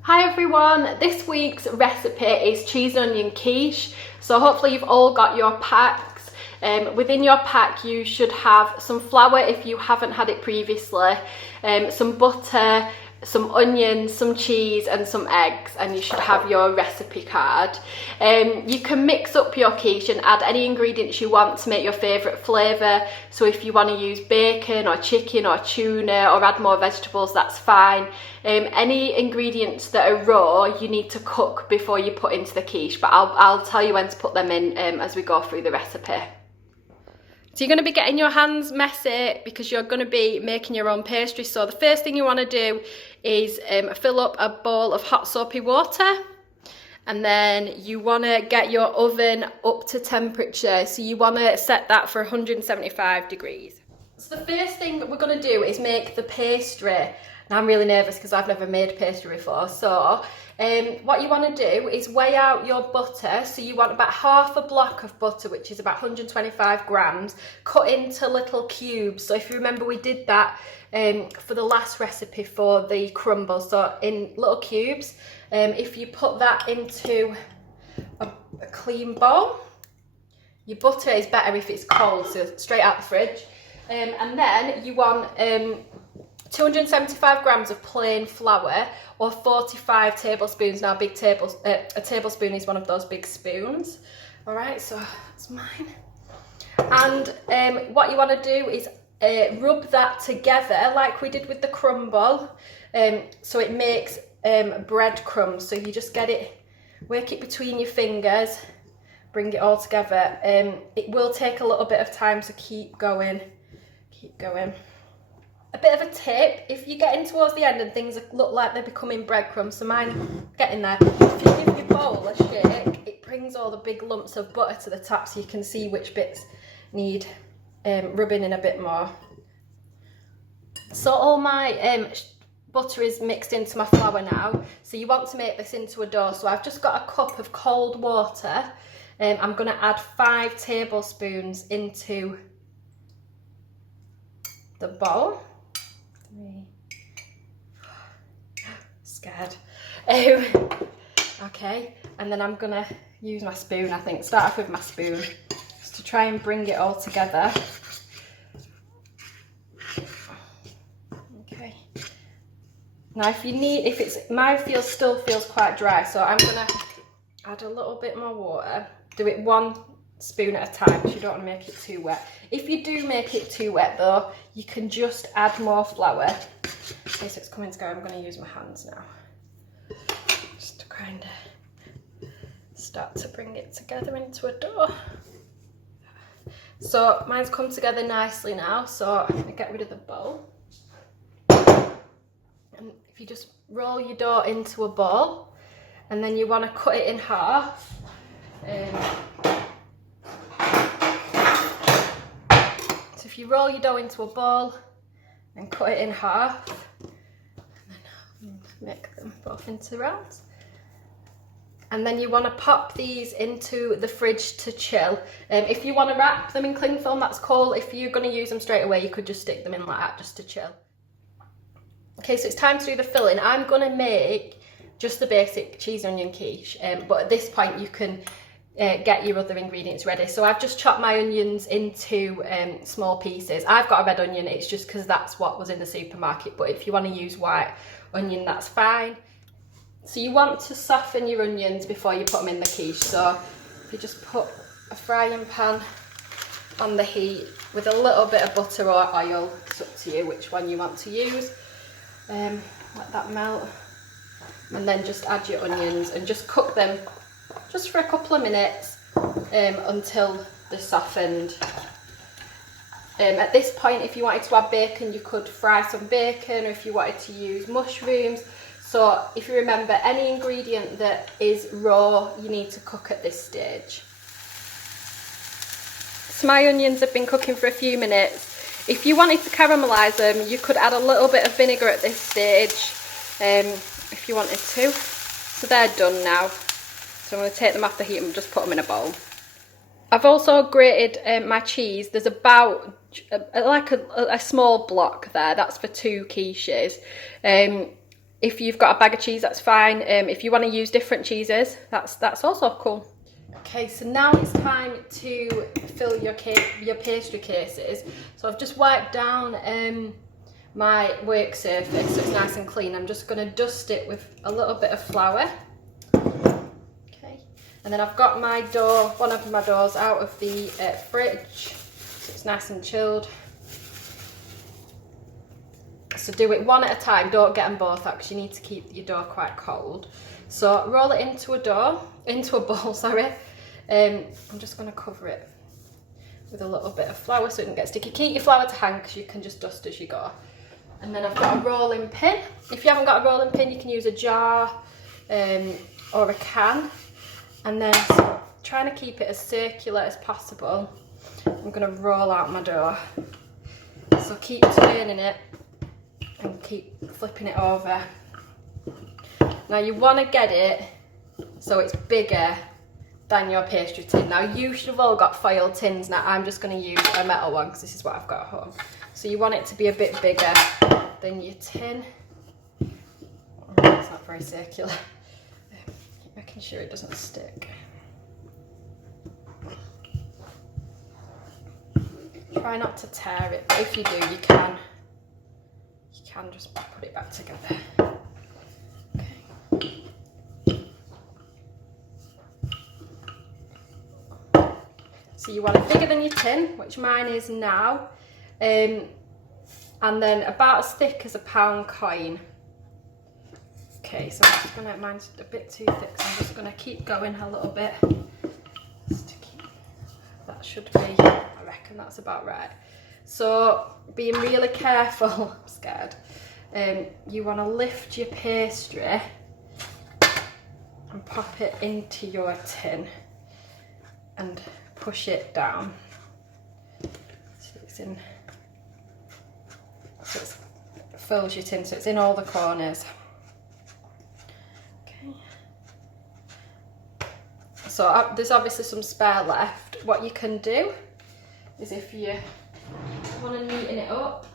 Hi everyone, this week's recipe is cheese and onion quiche. So hopefully you've all got your packs. Within your pack you should have some flour if you haven't had it previously, some butter, some onions, some cheese and some eggs, and you should have your recipe card. You can mix up your quiche and add any ingredients you want to make your favourite flavour. So if you want to use bacon or chicken or tuna or add more vegetables, that's fine. Any ingredients that are raw you need to cook before you put into the quiche, but I'll tell you when to put them in as we go through the recipe. So you're going to be getting your hands messy because you're going to be making your own pastry. So the first thing you want to do is fill up a bowl of hot soapy water, and then you want to get your oven up to temperature. So you want to set that for 175 degrees. So the first thing that we're going to do is make the pastry. Now I'm really nervous because I've never made pastry before. So what you want to do is weigh out your butter. So you want about half a block of butter, which is about 125 grams, cut into little cubes. So if you remember, we did that for the last recipe for the crumble, so in little cubes. If you put that into a clean bowl, your butter is better if it's cold, so straight out the fridge. And then you want 275 grams of plain flour, or 45 tablespoons. Now a tablespoon is one of those big spoons. All right, so that's mine. And what you want to do is rub that together like we did with the crumble, so it makes breadcrumbs. So you just get it, work it between your fingers, bring it all together. It will take a little bit of time, so keep going. A bit of a tip, if you're getting towards the end and things look like they're becoming breadcrumbs, so mine getting there, if you give your bowl a shake, it brings all the big lumps of butter to the top so you can see which bits need rubbing in a bit more. So all my butter is mixed into my flour now, so you want to make this into a dough. So I've just got a cup of cold water. I'm going to add 5 tablespoons into the bowl. 3, 4, scared. Okay, and then I'm gonna use my spoon. I think start off with my spoon just to try and bring it all together. Okay. Now, mine still feels quite dry, so I'm gonna add a little bit more water. Do it 1 spoon at a time because you don't want to make it too wet. If you do make it too wet though, you can just add more flour. Okay, so it's coming together. I'm going to use my hands now just to kind of start to bring it together into a dough. So mine's come together nicely now, so I'm going to get rid of the bowl. And if you just roll your dough into a ball, and then you want to cut it in half. So if you roll your dough into a ball and cut it in half, and then make them both into rounds. And then you want to pop these into the fridge to chill. If you want to wrap them in cling film, that's cool. If you're going to use them straight away, you could just stick them in like that just to chill. Okay, so it's time to do the filling. I'm going to make just the basic cheese and onion quiche, but at this point you can get your other ingredients ready. So I've just chopped my onions into small pieces. I've got a red onion, it's just because that's what was in the supermarket, but if you want to use white onion, that's fine. So you want to soften your onions before you put them in the quiche. So if you just put a frying pan on the heat with a little bit of butter or oil, it's up to you which one you want to use. Let that melt, and then just add your onions and just cook them just for a couple of minutes until they're softened. At this point, if you wanted to add bacon, you could fry some bacon, or if you wanted to use mushrooms. So if you remember, any ingredient that is raw, you need to cook at this stage. So my onions have been cooking for a few minutes. If you wanted to caramelise them, you could add a little bit of vinegar at this stage, if you wanted to. So they're done now. So I'm going to take them off the heat and just put them in a bowl. I've also grated my cheese. There's about like a small block there. That's for 2 quiches. If you've got a bag of cheese, that's fine. If you want to use different cheeses, that's also cool. Okay, so now it's time to fill your pastry cases. So I've just wiped down my work surface so it's nice and clean. I'm just going to dust it with a little bit of flour. Okay, and then I've got my dough, one of my doughs out of the fridge, so it's nice and chilled. So do it one at a time, don't get them both out because you need to keep your dough quite cold. So roll it into a bowl, sorry. I'm just going to cover it with a little bit of flour so it doesn't get sticky. Keep your flour to hand because you can just dust as you go. And then I've got a rolling pin. If you haven't got a rolling pin, you can use a jar or a can. And then trying to keep it as circular as possible, I'm going to roll out my dough. So keep turning it and keep flipping it over. Now you want to get it so it's bigger than your pastry tin. Now you should have all got foil tins. Now I'm just going to use a metal one because this is what I've got at home. So you want it to be a bit bigger than your tin. Oh, it's not very circular. Keep making sure it doesn't stick. Try not to tear it, but if you do, you can just put it back together. So you want it bigger than your tin, which mine is now, and then about as thick as a £1 coin. Okay, so I'm just gonna, mine's a bit too thick, so I'm just gonna keep going a little bit. That should be, I reckon that's about right. So being really careful, I'm scared. You want to lift your pastry and pop it into your tin and push it down so it's in, so it fills your tin, so it's in all the corners. Okay, so there's obviously some spare left. What you can do is, if you want to neaten it up,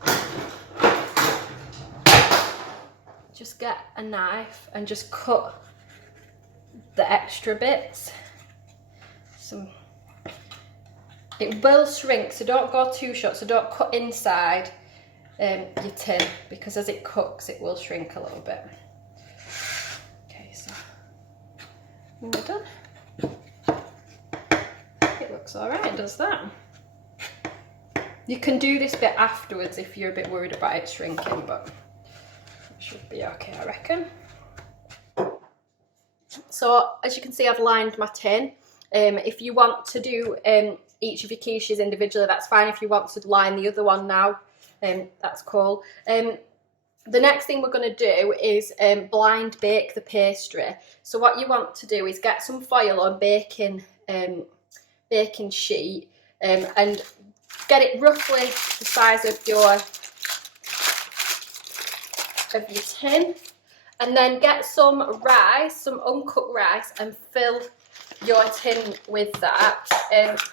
just get a knife and just cut the extra bits. It will shrink, so don't go too short, so don't cut inside your tin, because as it cooks it will shrink a little bit. Okay, so we're done. It looks alright, does that? You can do this bit afterwards if you're a bit worried about it shrinking, but it should be okay, I reckon. So as you can see, I've lined my tin. If you want to do each of your quiches individually, that's fine. If you want to line the other one now, that's cool. The next thing we're going to do is blind bake the pastry. So what you want to do is get some foil or baking sheet and get it roughly the size of your tin, and then get some rice, some uncut rice, and fill your tin with that.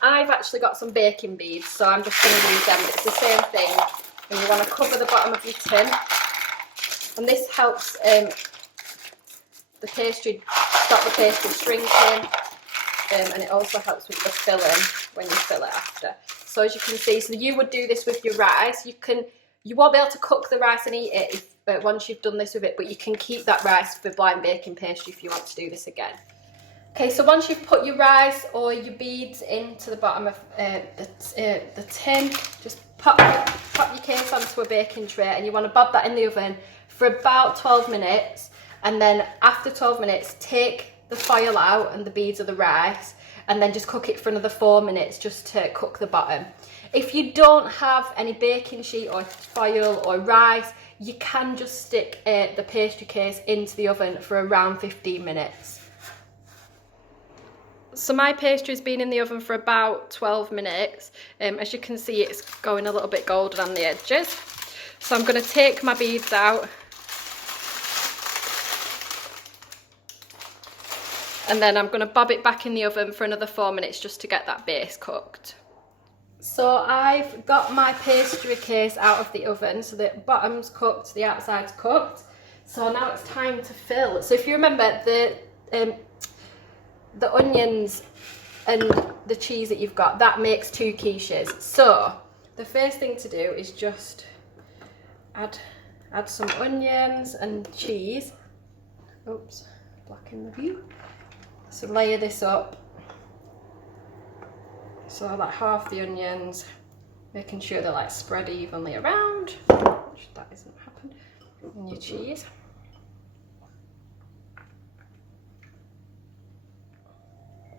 I've actually got some baking beads, so I'm just going to use them. It's the same thing, and you want to cover the bottom of your tin, and this helps the pastry, stop the pastry shrinking, and it also helps with the filling when you fill it after. So as you can see, so you would do this with your rice. You won't be able to cook the rice and eat it once you've done this with it, but you can keep that rice for blind baking pastry if you want to do this again. Okay, so once you've put your rice or your beads into the bottom of the tin, just pop your case onto a baking tray, and you want to bob that in the oven for about 12 minutes. And then after 12 minutes, take the foil out and the beads of the rice, and then just cook it for another 4 minutes just to cook the bottom. If you don't have any baking sheet or foil or rice, you can just stick the pastry case into the oven for around 15 minutes. So my pastry's been in the oven for about 12 minutes. As you can see, it's going a little bit golden on the edges. So I'm going to take my beads out. And then I'm gonna bob it back in the oven for another 4 minutes just to get that base cooked. So I've got my pastry case out of the oven, so the bottom's cooked, the outside's cooked. So now it's time to fill. So if you remember the onions and the cheese that you've got, that makes 2 quiches. So the first thing to do is just add some onions and cheese. Oops, blacken the view. So layer this up. So like half the onions, making sure they're like spread evenly around, which that isn't happening. And your cheese.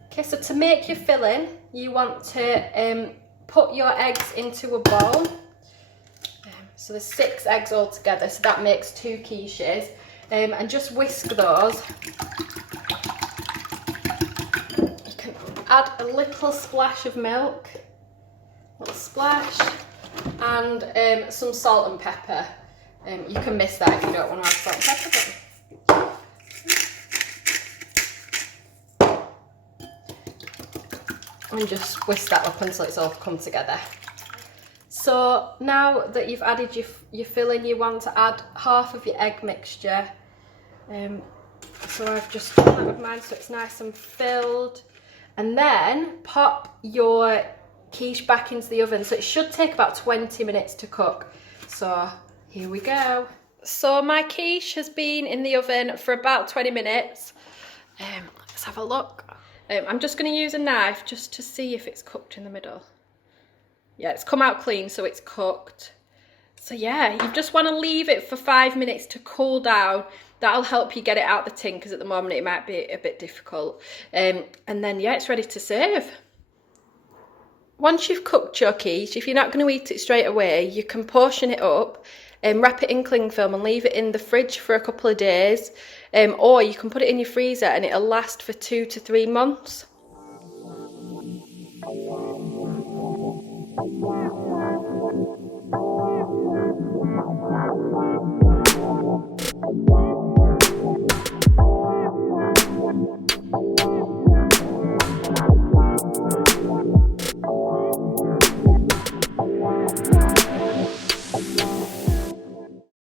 Okay, so to make your filling, you want to put your eggs into a bowl. So there's 6 eggs altogether, so that makes 2 quiches. And just whisk those. You can add a little splash of milk, a little splash, and some salt and pepper. You can miss that if you don't want to add salt and pepper. And just whisk that up until it's all come together. So now that you've added your filling, you want to add half of your egg mixture. So I've just done that with mine so it's nice and filled. And then pop your quiche back into the oven. So it should take about 20 minutes to cook. So here we go. So my quiche has been in the oven for about 20 minutes. Let's have a look. I'm just going to use a knife just to see if it's cooked in the middle. Yeah, it's come out clean, so it's cooked. So yeah, you just want to leave it for 5 minutes to cool down. That'll help you get it out the tin, because at the moment it might be a bit difficult. And then yeah, it's ready to serve. Once you've cooked your quiche, if you're not going to eat it straight away, you can portion it up and wrap it in cling film and leave it in the fridge for a couple of days. Or you can put it in your freezer and it'll last for 2 to 3 months.